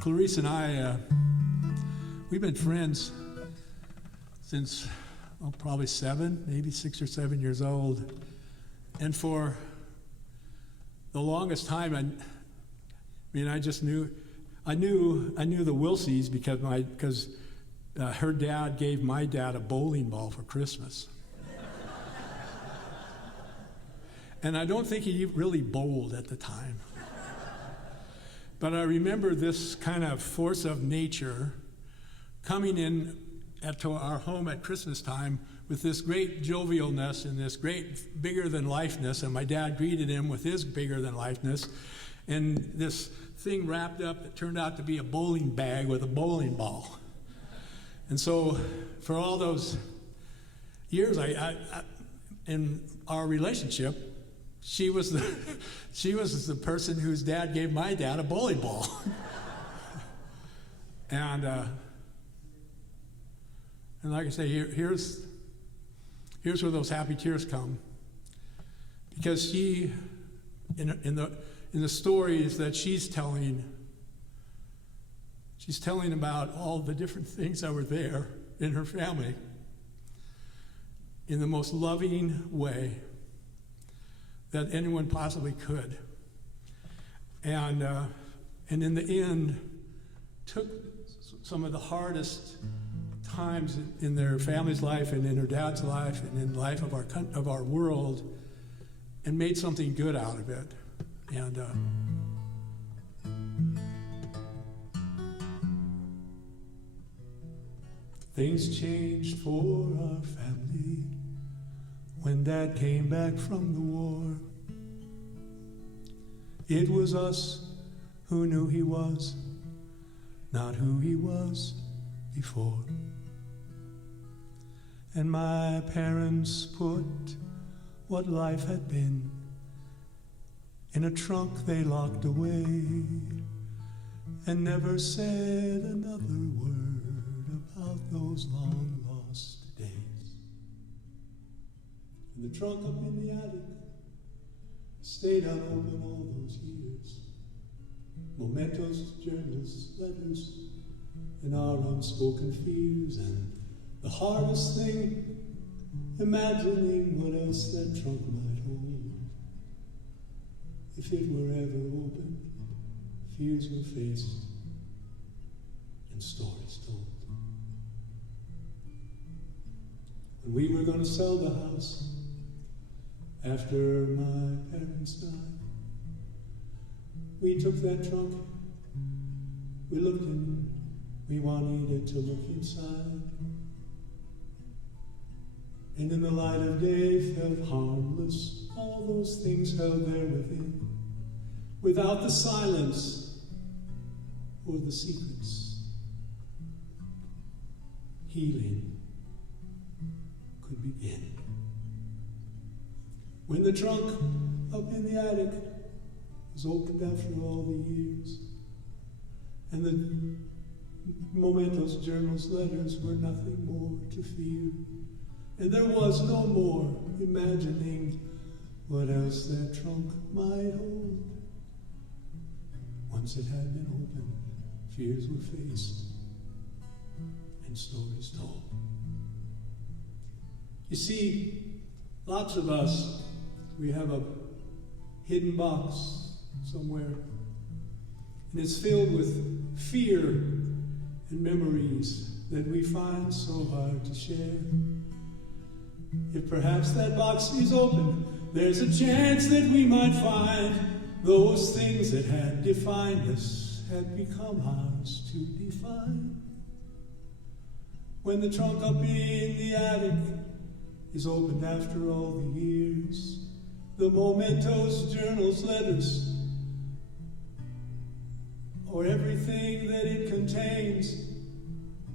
Clarice and I, we've been friends since probably 6 or 7 years old. And for the longest time, I knew the Wilsies because her dad gave my dad a bowling ball for Christmas. And I don't think he really bowled at the time. But I remember this kind of force of nature coming in to our home at Christmas time with this great jovialness and this great bigger-than-lifeness, and my dad greeted him with his bigger-than-lifeness, and this thing wrapped up that turned out to be a bowling bag with a bowling ball. And so for all those years in our relationship, she was the person whose dad gave my dad a bowling ball. And like I say, here's where those happy tears come, because she, in the stories that she's telling about all the different things that were there in her family in the most loving way that anyone possibly could. And in the end, took some of the hardest times in their family's life and in her dad's life and in the life of our world, and made something good out of it. And things changed for our family when Dad came back from the war. It was us who knew he was, not who he was before. And my parents put what life had been in a trunk they locked away, and never said another word about those long lost days. And the trunk up in the attic stayed unopened all those years. Mementos, journals, letters, and our unspoken fears. And the hardest thing, imagining what else that trunk might hold. If it were ever opened, fears were faced and stories told. When we were going to sell the house after my parents died, we took that trunk, we looked in, we wanted to look inside. And in the light of day felt harmless, all those things held there within, without the silence or the secrets. Healing could begin. When the trunk up in the attic was opened after all the years, and the mementos, journals, letters were nothing more to fear, and there was no more imagining what else that trunk might hold. Once it had been opened, fears were faced and stories told. You see, lots of us, we have a hidden box somewhere, and it's filled with fear and memories that we find so hard to share. If perhaps that box is open, there's a chance that we might find those things that had defined us had become ours to define. When the trunk up in the attic is opened after all the years, the mementos, journals, letters, or everything that it contains,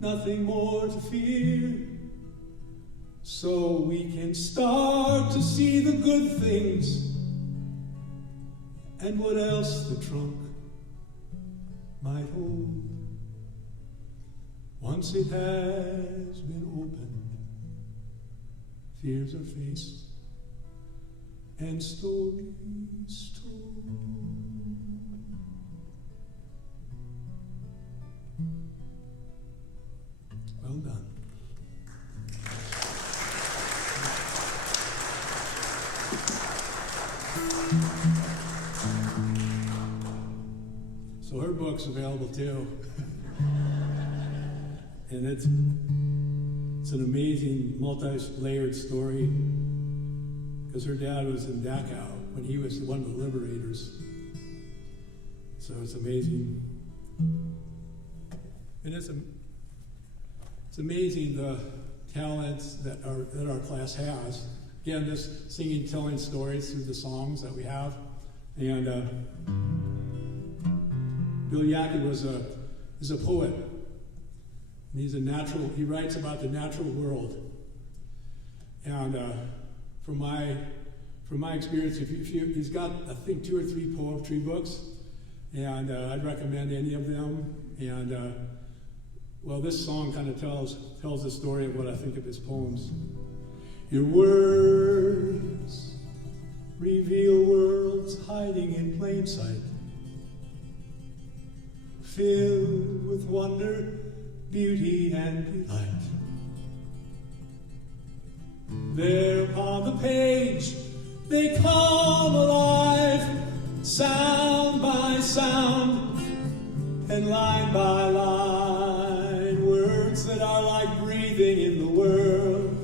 nothing more to fear. So we can start to see the good things and what else the trunk might hold. Once it has been opened, fears are faced and stories told. Well done. So her book's available too. And it's an amazing multi-layered story, because her dad was in Dachau when he was one of the liberators. So it's amazing. And it's amazing the talents that our class has. Again, this singing, telling stories through the songs that we have. And Bill Yackett is a poet. And he writes about the natural world. And from my experience, he's got, I think, 2 or 3 poetry books, and I'd recommend any of them. And well, this song kind of tells the story of what I think of his poems. Your words reveal worlds hiding in plain sight, filled with wonder, beauty, and delight. There upon the page they come alive, sound by sound and line by line, words that are like breathing in the world,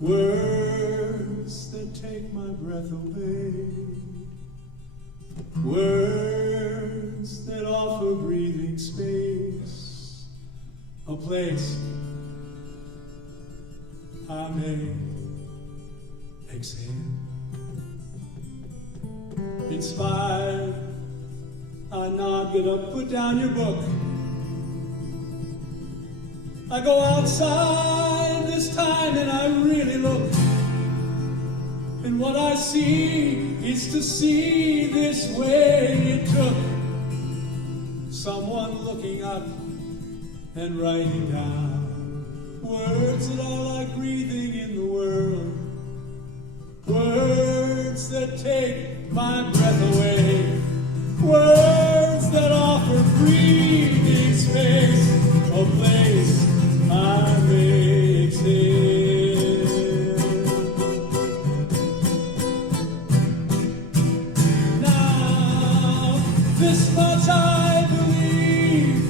words that take my breath away, words that offer breathing space, a place I may exhale. Inspired, I nod, get up, put down your book. I go outside this time and I really look. And what I see is to see this way it took. Someone looking up and writing down words that are like breathing in the world, words that take my breath away, words that offer breathing space, a place I may exhale. Now, this much I believe,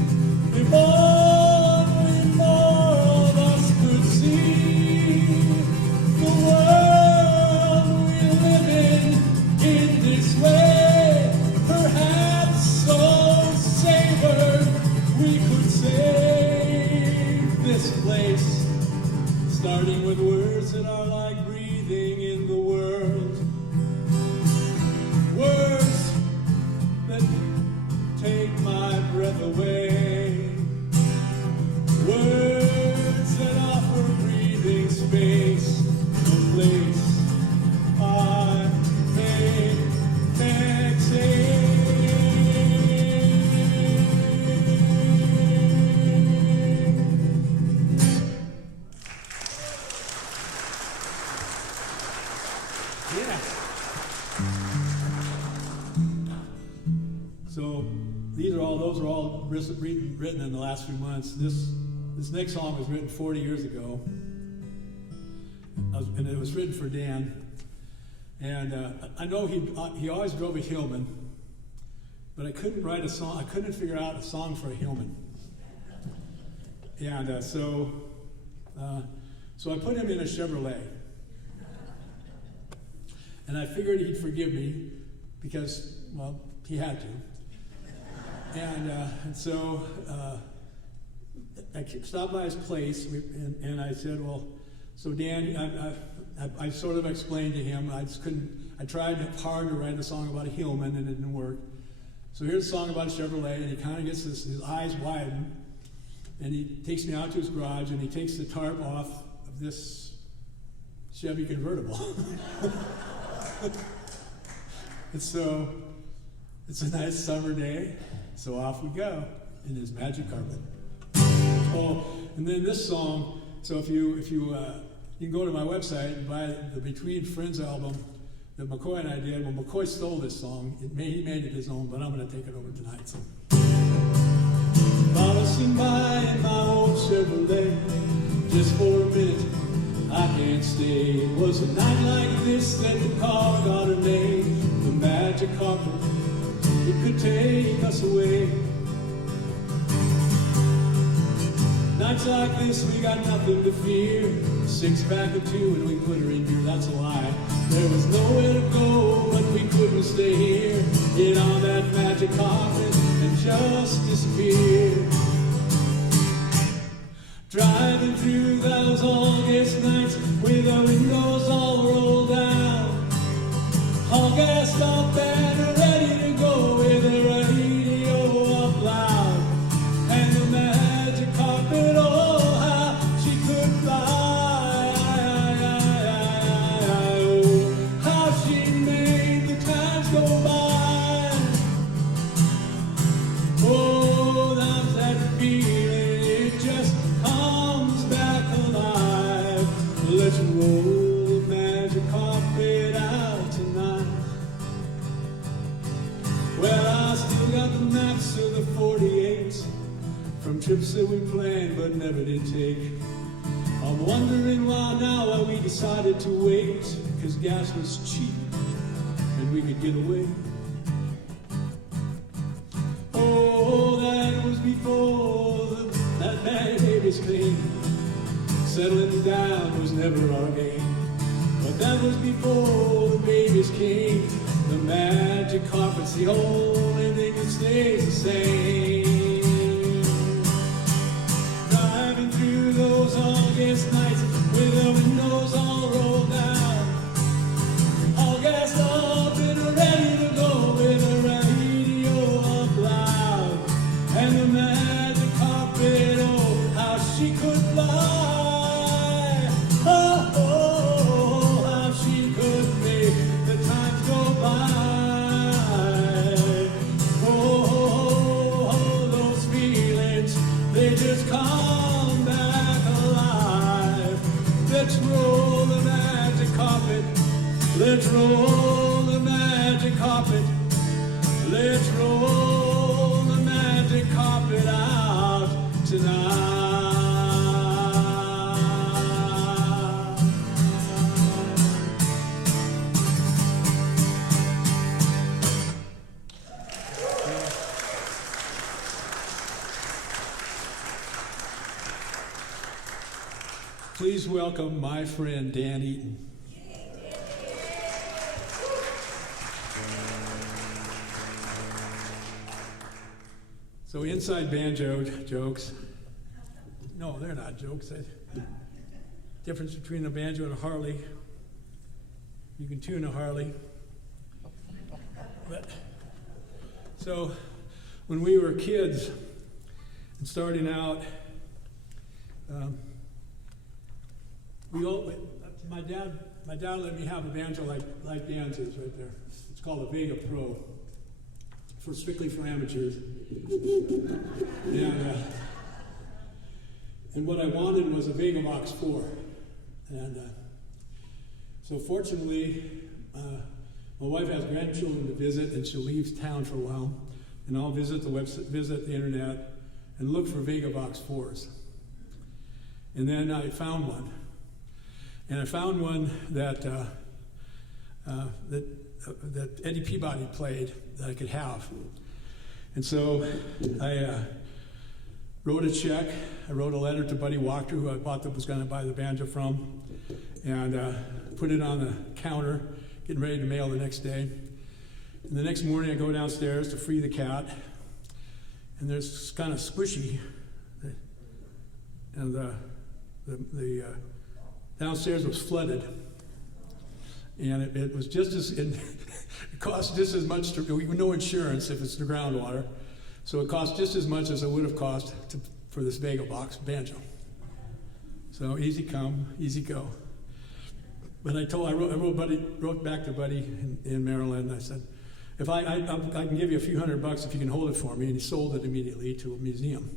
if only more of us could see the world we live in this way, perhaps so savored we could save this place, starting with words that are like breathing in the world, words that take my breath away, words that offer breathing space, a place I may exhale. Yeah. So those are all written in the last few months. This next song was written 40 years ago, and it was written for Dan. And I know he always drove a Hillman, but I couldn't write a song. I couldn't figure out a song for a Hillman. And so I put him in a Chevrolet. And I figured he'd forgive me because, well, he had to. And so I stopped by his place, and I said, well, so Dan, I sort of explained to him, I just couldn't, I tried hard to write a song about a Hillman, and it didn't work. So here's a song about a Chevrolet, and he kind of gets his eyes widen, and he takes me out to his garage, and he takes the tarp off of this Chevy convertible. And so it's a nice summer day, so off we go in his magic carpet. Oh, and then this song, so if you can go to my website and buy the Between Friends album that McCoy and I did. Well, McCoy stole this song. He made it his own, but I'm going to take it over tonight. So. Bouncing by in my old can't stay. It was a night like this that the car got her name. The magic carpet, it could take us away. Nights like this, we got nothing to fear. 6-pack of 2 and we put her in here, that's a lie. There was nowhere to go, but we couldn't stay here. Get on that magic carpet and just disappear. Driving through those August nights with the windows all rolled down, all gassed up and ready to go with the radio up loud. And the magic carpet, oh, how she could fly. Oh, how she made the times go by. Oh, that's that feeling, it just comes back alive. Let's roll the magic carpet out tonight. Well, I still got the maps of the 48s from trips that we planned but never did take. I'm wondering why we decided to wait, 'cause gas was cheap and we could get away. Oh, that was before that bad babies came. Settling down was never our game, but that was before the babies came. The magic carpet's the only thing that stays the same. Driving through those August nights with the windows all rolled down, all gassed up and ready to go with the radio up loud. And the magic carpet, oh, how she could fly. Oh, oh, how she could make the times go by. Oh, those feelings, they just come back alive. Let's roll the magic carpet. Let's roll the magic carpet. Let's roll the magic carpet out tonight. Please welcome my friend Dan Eaton. So inside Banjo Jokes, no, they're not jokes. Difference between a banjo and a Harley. You can tune a Harley. So when we were kids and starting out, my dad let me have a banjo like Dan's is right there. It's called a Vega Pro, strictly for amateurs. And what I wanted was a Vega Box 4. And so fortunately, my wife has grandchildren to visit, and she'll leave town for a while. And I'll visit the website, visit the internet, and look for Vega Box 4s. And then I found one. And I found one that Eddie Peabody played that I could have. And so I wrote a check. I wrote a letter to Buddy Walker, who I was going to buy the banjo from, and put it on the counter, getting ready to mail the next day. And the next morning I go downstairs to free the cat, and there's kind of squishy, and the downstairs was flooded, and it was just as it cost just as much no insurance if it's the groundwater, so it cost just as much as it would have cost for this Vega Box banjo. So easy come, easy go. But I wrote back to Buddy in Maryland. I said, if I can give you a few $100 if you can hold it for me, and he sold it immediately to a museum.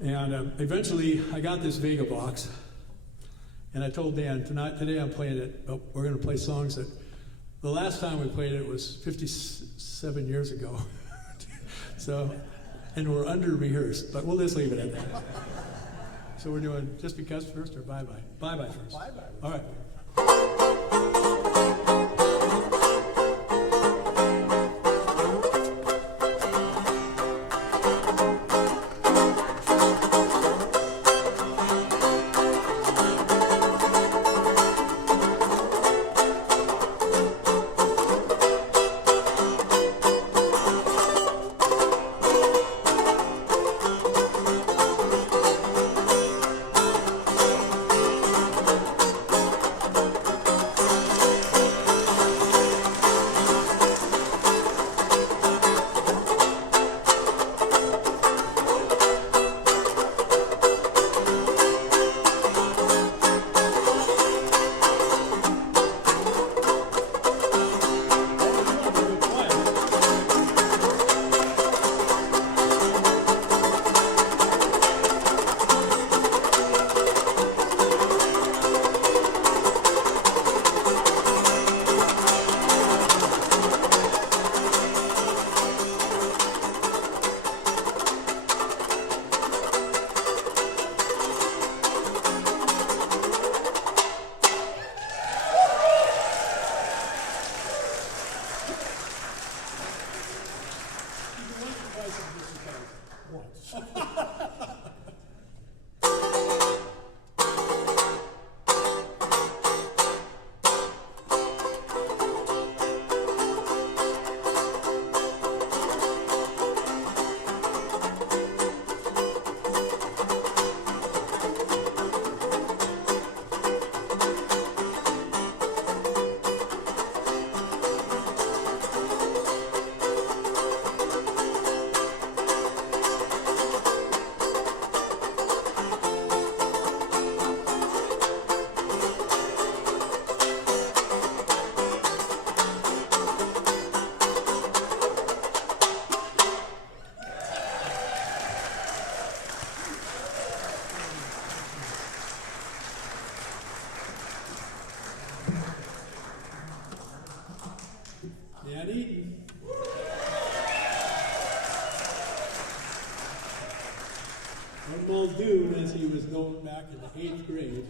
And eventually I got this Vega Box. And I told Dan, today I'm playing it, but we're going to play songs that the last time we played it was 57 years ago. So, and we're under rehearsed, but we'll just leave it at that. So we're doing just because first or bye-bye? Bye-bye first. Bye-bye. All right. Dad Eaton. One Muldoon, as he was known back in the 8th grade,